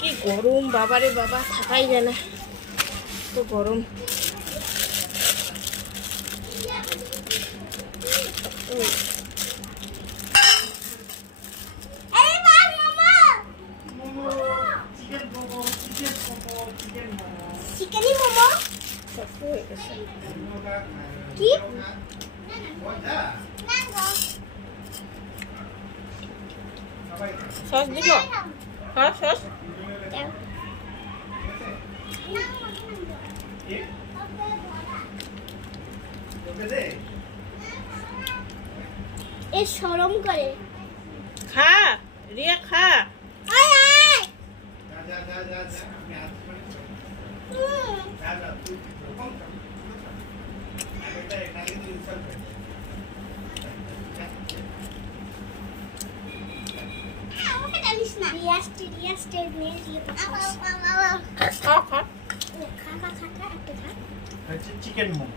কি গরম বাবারে বাবা, থাকাই যায় না, তো গরম। সস দিব? হ্যাঁ সস এ শরম করে। খা রিয়া, খা। চিকেন মোমো।